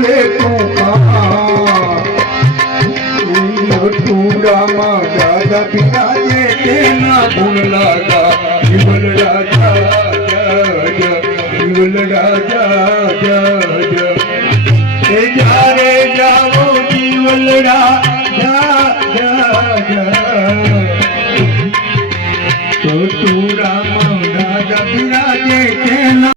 बोले तू टूरा दादा पिता जे के ना गुण लागा जीवल राजा जीवल राजा जा रे जाओ जीवल राजा